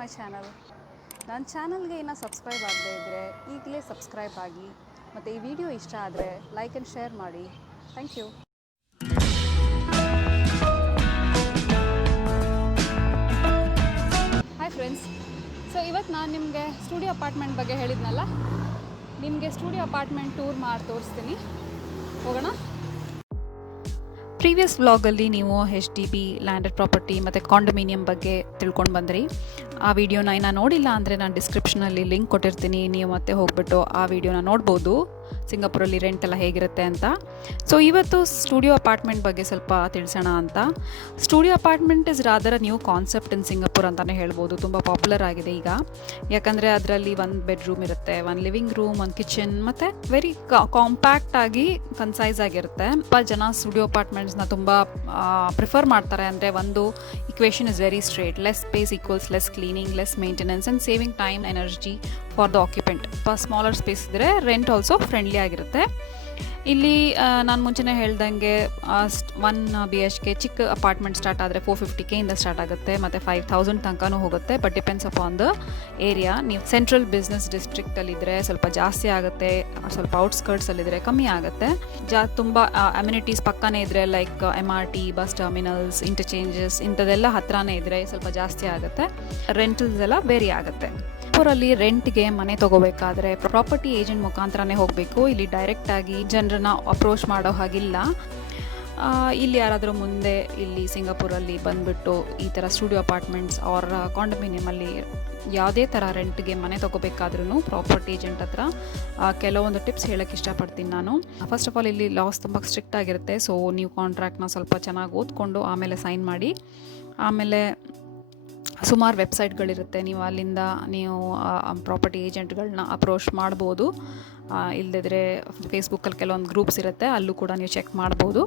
My channel. ನನ್ನ ಚಾನಲ್ಗೆ ಇನ್ನೂ ಸಬ್ಸ್ಕ್ರೈಬ್ ಆಗದೇ ಇದ್ದರೆ ಈಗಲೇ ಸಬ್ಸ್ಕ್ರೈಬ್ ಆಗಿ ಮತ್ತು ಈ ವಿಡಿಯೋ ಇಷ್ಟ ಆದರೆ ಲೈಕ್ ಆ್ಯಂಡ್ ಶೇರ್ ಮಾಡಿ. Thank you. Hi friends. So ಇವತ್ತು ನಾನು ನಿಮಗೆ ಸ್ಟುಡಿಯೋ ಅಪಾರ್ಟ್ಮೆಂಟ್ ಬಗ್ಗೆ ಹೇಳಿದ್ನಲ್ಲ, ನಿಮಗೆ ಸ್ಟುಡಿಯೋ ಅಪಾರ್ಟ್ಮೆಂಟ್ ಟೂರ್ ಮಾಡಿ ತೋರಿಸ್ತೀನಿ. ಹೋಗೋಣ. ಪ್ರೀವಿಯಸ್ ವ್ಲಾಗಲ್ಲಿ ನೀವು HDB ಲ್ಯಾಂಡೆಡ್ ಪ್ರಾಪರ್ಟಿ ಮತ್ತು ಕಾಂಡೋಮಿನಿಯಂ ಬಗ್ಗೆ ತಿಳ್ಕೊಂಡು ಬಂದ್ರಿ. ಆ ವಿಡಿಯೋನ ಇನ್ನೂ ನೋಡಿಲ್ಲ ಅಂದರೆ ನಾನು ಡಿಸ್ಕ್ರಿಪ್ಷನಲ್ಲಿ ಲಿಂಕ್ ಕೊಟ್ಟಿರ್ತೀನಿ, ನೀವು ಮತ್ತೆ ಹೋಗ್ಬಿಟ್ಟು ಆ ವಿಡಿಯೋನ ನೋಡ್ಬೋದು, ಸಿಂಗಾಪುರಲ್ಲಿ ರೆಂಟ್ ಎಲ್ಲ ಹೇಗಿರುತ್ತೆ ಅಂತ. ಸೊ ಇವತ್ತು ಸ್ಟುಡಿಯೋ ಅಪಾರ್ಟ್ಮೆಂಟ್ ಬಗ್ಗೆ ಸ್ವಲ್ಪ ತಿಳಿಸೋಣ ಅಂತ. Studio apartment is rather new concept in Singapore ಅಂತಲೇ ಹೇಳ್ಬೋದು. ತುಂಬ ಪಾಪ್ಯುಲರ್ ಆಗಿದೆ ಈಗ, ಯಾಕಂದರೆ ಅದರಲ್ಲಿ 1 ಬೆಡ್ರೂಮ್ ಇರುತ್ತೆ, 1 ಲಿವಿಂಗ್ ರೂಮ್, 1 ಕಿಚನ್, ಮತ್ತು ವೆರಿ ಕಾಂಪ್ಯಾಕ್ಟ್ ಆಗಿ ಕನ್ಸೈಸ್ ಆಗಿರುತ್ತೆ. ತುಂಬ ಜನ ಸ್ಟುಡಿಯೋ ಅಪಾರ್ಟ್ಮೆಂಟ್ಸ್ನ ತುಂಬ ಪ್ರಿಫರ್ ಮಾಡ್ತಾರೆ. ಅಂದರೆ ಒಂದು equation is very straight: less space equals less cleaning, less maintenance and saving time energy for the occupant. Smaller space ಇದ್ದರೆ ರೆಂಟ್ ಆಲ್ಸೋ ಫ್ರೆಂಡ್ಲಿ ಆಗಿರುತ್ತೆ. ಇಲ್ಲಿ ನಾನು ಮುಂಚೆನೇ ಹೇಳ್ದಂಗೆ 1 BHK ಚಿಕ್ಕ ಅಪಾರ್ಟ್ಮೆಂಟ್ ಸ್ಟಾರ್ಟ್ ಆದರೆ 450K ಇಂದ ಸ್ಟಾರ್ಟ್ ಆಗುತ್ತೆ, ಮತ್ತು 5000 ತನಕನೂ ಹೋಗುತ್ತೆ. But depends upon the area. ನೀವು ಸೆಂಟ್ರಲ್ ಬಿಸ್ನೆಸ್ ಡಿಸ್ಟ್ರಿಕ್ಟಲ್ಲಿದ್ದರೆ ಸ್ವಲ್ಪ ಜಾಸ್ತಿ ಆಗುತ್ತೆ, ಸ್ವಲ್ಪ ಔಟ್ಸ್ಕರ್ಟ್ಸಲ್ಲಿದ್ದರೆ ಕಮ್ಮಿ ಆಗುತ್ತೆ. ತುಂಬ ಅಮ್ಯುನಿಟೀಸ್ ಪಕ್ಕನೇ ಇದ್ದರೆ ಲೈಕ್ MRT, ಬಸ್ ಟರ್ಮಿನಲ್ಸ್, ಇಂಟರ್ಚೇಂಜಸ್ ಇಂಥದ್ದೆಲ್ಲ ಹತ್ರನೇ ಇದ್ದರೆ ಸ್ವಲ್ಪ ಜಾಸ್ತಿ ಆಗುತ್ತೆ. ರೆಂಟಲ್ಸ್ ಎಲ್ಲ ವೇರಿ ಆಗುತ್ತೆ. ಲ್ಲಿ ರೆಂಟ್ಗೆ ಮನೆ ತೊಗೋಬೇಕಾದ್ರೆ ಪ್ರಾಪರ್ಟಿ ಏಜೆಂಟ್ ಮುಖಾಂತರನೇ ಹೋಗಬೇಕು. ಇಲ್ಲಿ ಡೈರೆಕ್ಟಾಗಿ ಜನರನ್ನ ಅಪ್ರೋಚ್ ಮಾಡೋ ಹಾಗಿಲ್ಲ. ಇಲ್ಲಿ ಯಾರಾದರೂ ಮುಂದೆ ಇಲ್ಲಿ ಸಿಂಗಾಪುರಲ್ಲಿ ಬಂದುಬಿಟ್ಟು ಈ ಥರ ಸ್ಟುಡಿಯೋ ಅಪಾರ್ಟ್ಮೆಂಟ್ಸ್ ಆರ್ ಕಾಂಡೋಮಿನಿಯಮಲ್ಲಿ ಯಾವುದೇ ಥರ ರೆಂಟ್ಗೆ ಮನೆ ತೊಗೋಬೇಕಾದ್ರೂ ಪ್ರಾಪರ್ಟಿ ಏಜೆಂಟ್ ಹತ್ರ ಕೆಲವೊಂದು ಟಿಪ್ಸ್ ಹೇಳೋಕ್ಕೆ ಇಷ್ಟಪಡ್ತೀನಿ ನಾನು. ಫಸ್ಟ್ ಆಫ್ ಆಲ್ ಇಲ್ಲಿ ಲಾಸ್ ತುಂಬ ಸ್ಟ್ರಿಕ್ಟ್ ಆಗಿರುತ್ತೆ. ಸೊ ನೀವು ಕಾಂಟ್ರಾಕ್ಟ್ನ ಸ್ವಲ್ಪ ಚೆನ್ನಾಗಿ ಓದ್ಕೊಂಡು ಆಮೇಲೆ ಸೈನ್ ಮಾಡಿ. ಆಮೇಲೆ ಸುಮಾರು ವೆಬ್ಸೈಟ್ಗಳಿರುತ್ತೆ, ನೀವು ಅಲ್ಲಿಂದ ನೀವು ಪ್ರಾಪರ್ಟಿ ಏಜೆಂಟ್ಗಳನ್ನ ಅಪ್ರೋಚ್ ಮಾಡ್ಬೋದು. ಇಲ್ಲದಿದ್ದರೆ ಫೇಸ್ಬುಕ್ಕಲ್ಲಿ ಕೆಲವೊಂದು ಗ್ರೂಪ್ಸ್ ಇರುತ್ತೆ, ಅಲ್ಲೂ ಕೂಡ ನೀವು ಚೆಕ್ ಮಾಡ್ಬೋದು.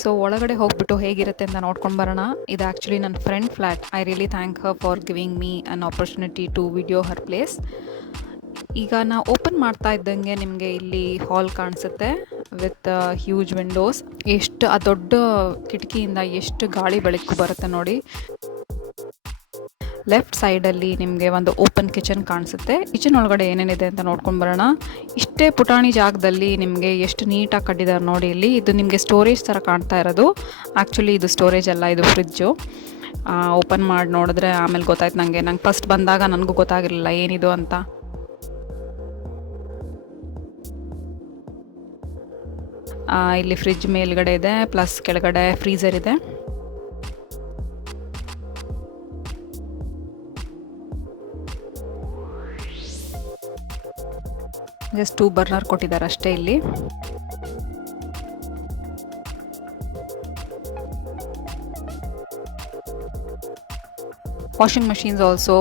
ಸೊ ಒಳಗಡೆ ಹೋಗ್ಬಿಟ್ಟು ಹೇಗಿರುತ್ತೆ ಅಂತ ನೋಡ್ಕೊಂಡು ಬರೋಣ. ಇದು ಆ್ಯಕ್ಚುಲಿ ನನ್ನ friend flat. I really thank her for giving me an opportunity to video her place. ಈಗ ನಾವು ಓಪನ್ ಮಾಡ್ತಾ ಇದ್ದಂಗೆ ನಿಮಗೆ ಇಲ್ಲಿ ಹಾಲ್ ಕಾಣಿಸುತ್ತೆ ವಿತ್ ಹ್ಯೂಜ್ ವಿಂಡೋಸ್. ಎಷ್ಟು ಆ ದೊಡ್ಡ ಕಿಟಕಿಯಿಂದ ಎಷ್ಟು ಗಾಳಿ ಬೆಳಕು ಬರುತ್ತೆ ನೋಡಿ. ಲೆಫ್ಟ್ ಸೈಡಲ್ಲಿ ನಿಮಗೆ ಒಂದು ಓಪನ್ ಕಿಚನ್ ಕಾಣಿಸುತ್ತೆ. ಕಿಚನ್ ಒಳಗಡೆ ಏನೇನಿದೆ ಅಂತ ನೋಡ್ಕೊಂಡು ಬರೋಣ. ಇಷ್ಟೇ ಪುಟಾಣಿ ಜಾಗದಲ್ಲಿ ನಿಮಗೆ ಎಷ್ಟು ನೀಟಾಗಿ ಕಟ್ಟಿದ್ದಾರೆ ನೋಡಿ. ಇಲ್ಲಿ ಇದು ನಿಮಗೆ ಸ್ಟೋರೇಜ್ ಥರ ಕಾಣ್ತಾ ಇರೋದು. ಆ್ಯಕ್ಚುಲಿ ಇದು ಸ್ಟೋರೇಜ್ ಅಲ್ಲ, ಇದು ಫ್ರಿಜ್ಜು. ಓಪನ್ ಮಾಡಿ ನೋಡಿದ್ರೆ ಆಮೇಲೆ ಗೊತ್ತಾಯ್ತು ನನಗೆ ಫಸ್ಟ್ ಬಂದಾಗ ನನಗೂ ಗೊತ್ತಾಗಿರಲಿಲ್ಲ ಏನಿದು ಅಂತ. ಇಲ್ಲಿ ಫ್ರಿಜ್ ಮೇಲ್ಗಡೆ ಇದೆ, ಪ್ಲಸ್ ಕೆಳಗಡೆ ಫ್ರೀಸರ್ ಇದೆ. ಜಸ್ಟ್ 2 ಬರ್ನರ್ ಕೊಟ್ಟಿದ್ದಾರೆ ಅಷ್ಟೇ ಇಲ್ಲಿ. ವಾಷಿಂಗ್ ಮಷೀನ್ಸ್ ಆಲ್ಸೋ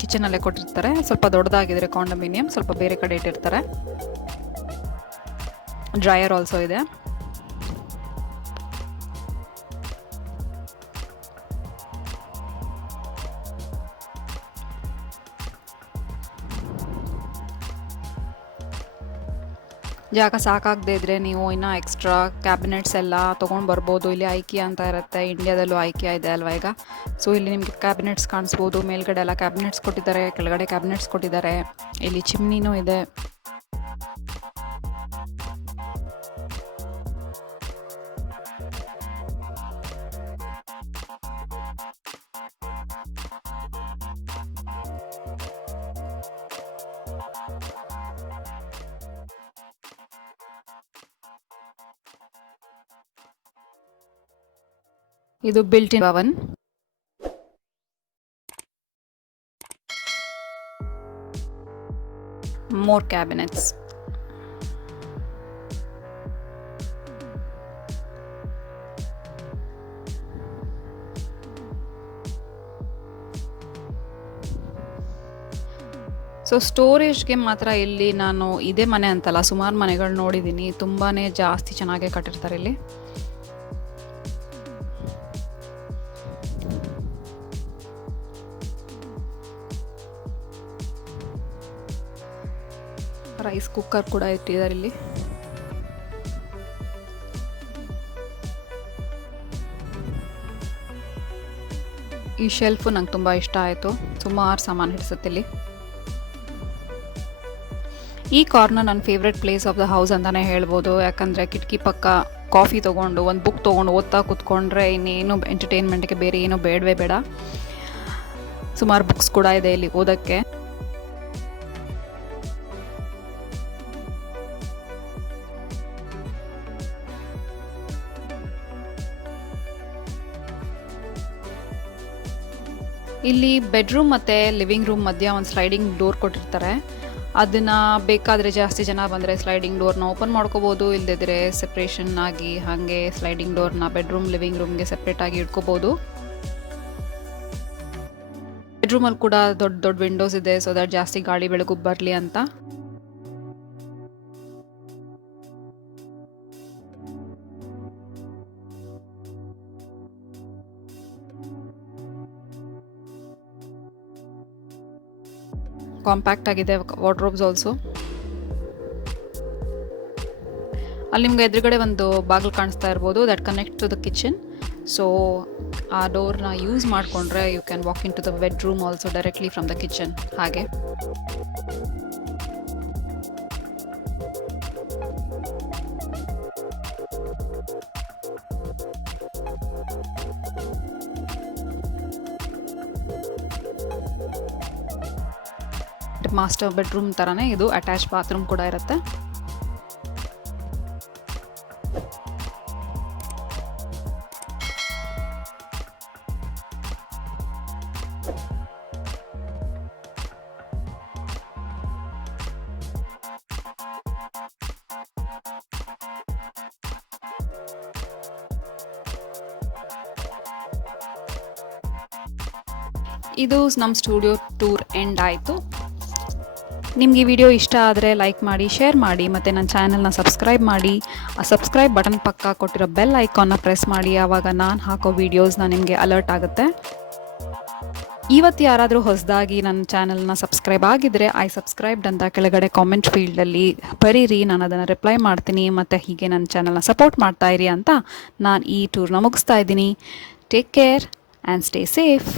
ಕಿಚನಲ್ಲೇ ಕೊಟ್ಟಿರ್ತಾರೆ. ಸ್ವಲ್ಪ ದೊಡ್ಡದಾಗಿದ್ರೆ ಕಾಂಡೋಮಿನಿಯಂ, ಸ್ವಲ್ಪ ಬೇರೆ ಕಡೆ ಇಟ್ಟಿರ್ತಾರೆ. ಡ್ರೈಯರ್ ಆಲ್ಸೋ ಇದೆ. ಜಾಗ ಸಾಕಾಗದೇ ಇದ್ದರೆ ನೀವು ಇನ್ನೂ ಎಕ್ಸ್ಟ್ರಾ ಕ್ಯಾಬಿನೆಟ್ಸ್ ಎಲ್ಲ ತೊಗೊಂಡು ಬರ್ಬೋದು. ಇಲ್ಲಿ ಐಕಿಯಾ ಅಂತ ಇರುತ್ತೆ, ಇಂಡಿಯಾದಲ್ಲೂ ಐಕಿಯಾ ಇದೆ ಅಲ್ವಾ ಈಗ. ಸೊ ಇಲ್ಲಿ ನಿಮಗೆ ಕ್ಯಾಬಿನೆಟ್ಸ್ ಕಾಣಿಸ್ಬೋದು. ಮೇಲ್ಗಡೆ ಎಲ್ಲ ಕ್ಯಾಬಿನೆಟ್ಸ್ ಕೊಟ್ಟಿದ್ದಾರೆ, ಕೆಳಗಡೆ ಕ್ಯಾಬಿನೆಟ್ಸ್ ಕೊಟ್ಟಿದ್ದಾರೆ. ಇಲ್ಲಿ ಚಿಮ್ನಿನೂ ಇದೆ. ಇದು built in oven. More cabinets. So ಸ್ಟೋರೇಜ್ಗೆ ಮಾತ್ರ ಇಲ್ಲಿ ನಾನು ಇದೇ ಮನೆ ಅಂತಲ್ಲ, ಸುಮಾರು ಮನೆಗಳು ನೋಡಿದ್ದೀನಿ, ತುಂಬಾ ಜಾಸ್ತಿ ಚೆನ್ನಾಗೇ ಕಟ್ಟಿರ್ತಾರೆ ಇಲ್ಲಿ. ರೈಸ್ ಕುಕ್ಕರ್ ಕೂಡ ಇಟ್ಟಿದ್ದಾರೆ ಇಲ್ಲಿ. ಈ ಶೆಲ್ಫು ನಂಗೆ ತುಂಬ ಇಷ್ಟ ಆಯಿತು, ಸುಮಾರು ಸಾಮಾನು ಹಿಡಿಸುತ್ತೆ ಇಲ್ಲಿ. ಈ ಕಾರ್ನರ್ ನನ್ನ favourite place of the house ಅಂತಲೇ ಹೇಳ್ಬೋದು. ಯಾಕಂದರೆ ಕಿಟಕಿ ಪಕ್ಕ ಕಾಫಿ ತೊಗೊಂಡು ಒಂದು ಬುಕ್ ತೊಗೊಂಡು ಓದ್ತಾ ಕೂತ್ಕೊಂಡ್ರೆ ಇನ್ನೇನು ಎಂಟರ್ಟೈನ್ಮೆಂಟ್ಗೆ ಬೇರೆ ಏನೂ ಬೇಡವೇ ಬೇಡ. ಸುಮಾರು ಬುಕ್ಸ್ ಕೂಡ ಇದೆ ಇಲ್ಲಿ ಓದೋಕ್ಕೆ. ಇಲ್ಲಿ ಬೆಡ್ರೂಮ್ ಮತ್ತು ಲಿವಿಂಗ್ ರೂಮ್ ಮಧ್ಯ ಒಂದು ಸ್ಲೈಡಿಂಗ್ ಡೋರ್ ಕೊಟ್ಟಿರ್ತಾರೆ. ಅದನ್ನು ಬೇಕಾದರೆ ಜಾಸ್ತಿ ಜನ ಬಂದರೆ ಸ್ಲೈಡಿಂಗ್ ಡೋರ್ನ ಓಪನ್ ಮಾಡ್ಕೋಬೋದು, ಇಲ್ಲದಿದ್ದರೆ ಸೆಪ್ರೇಷನ್ ಆಗಿ ಹಾಗೆ ಸ್ಲೈಡಿಂಗ್ ಡೋರ್ನ ಬೆಡ್ರೂಮ್ ಲಿವಿಂಗ್ ರೂಮ್ಗೆ ಸೆಪ್ರೇಟಾಗಿ ಇಟ್ಕೋಬೋದು. ಬೆಡ್ರೂಮಲ್ಲಿ ಕೂಡ ದೊಡ್ಡ ದೊಡ್ಡ ವಿಂಡೋಸ್ ಇದೆ, ಸೊ ದಟ್ ಜಾಸ್ತಿ ಗಾಳಿ ಬೆಳಕು ಬರಲಿ ಅಂತ. ಕಾಂಪ್ಯಾಕ್ಟ್ ಆಗಿದೆ ವಾರ್ಡ್ರೋಬ್ಸ್ ಆಲ್ಸೋ. ಅಲ್ಲಿ ನಿಮ್ಗೆ ಎದುರುಗಡೆ ಒಂದು ಬಾಗಿಲು ಕಾಣಿಸ್ತಾ ಇರ್ಬೋದು, that connect to the kitchen. So ಆ ಡೋರ್ನ ಯೂಸ್ ಮಾಡಿಕೊಂಡ್ರೆ you can walk into the bedroom also directly from the kitchen. ಹಾಗೆ ಮಾಸ್ಟರ್ ಬೆಡ್ರೂಮ್ ಥರನೇ ಇದು ಅಟ್ಯಾಚ್ ಬಾತ್ರೂಮ್ ಕೂಡ ಇರುತ್ತೆ. ಇದು ನಮ್ಮ ಸ್ಟುಡಿಯೋ ಟೂರ್ ಎಂಡ್ ಆಯಿತು. ನಿಮಗೆ ಈ ವಿಡಿಯೋ ಇಷ್ಟ ಆದರೆ ಲೈಕ್ ಮಾಡಿ, ಶೇರ್ ಮಾಡಿ, ಮತ್ತು ನನ್ನ ಚಾನಲ್ನ ಸಬ್ಸ್ಕ್ರೈಬ್ ಮಾಡಿ. ಆ ಸಬ್ಸ್ಕ್ರೈಬ್ ಬಟನ್ ಪಕ್ಕ ಕೊಟ್ಟಿರೋ ಬೆಲ್ ಐಕಾನ್ನ ಪ್ರೆಸ್ ಮಾಡಿ, ಆವಾಗ ನಾನು ಹಾಕೋ ವೀಡಿಯೋಸ್ನ ನಿಮಗೆ ಅಲರ್ಟ್ ಆಗುತ್ತೆ. ಇವತ್ತು ಯಾರಾದರೂ ಹೊಸದಾಗಿ ನನ್ನ ಚಾನಲ್ನ ಸಬ್ಸ್ಕ್ರೈಬ್ ಆಗಿದ್ದರೆ ಐ ಸಬ್ಸ್ಕ್ರೈಬ್ಡ್ ಅಂತ ಕೆಳಗಡೆ ಕಾಮೆಂಟ್ ಫೀಲ್ಡಲ್ಲಿ ಬರೀರಿ, ನಾನು ಅದನ್ನು ರಿಪ್ಲೈ ಮಾಡ್ತೀನಿ. ಮತ್ತು ಹೀಗೆ ನನ್ನ ಚಾನಲ್ನ ಸಪೋರ್ಟ್ ಮಾಡ್ತಾಯಿರಿ ಅಂತ ನಾನು ಈ ಟೂರ್ನ ಮುಗಿಸ್ತಾ ಇದ್ದೀನಿ. Take care and stay safe.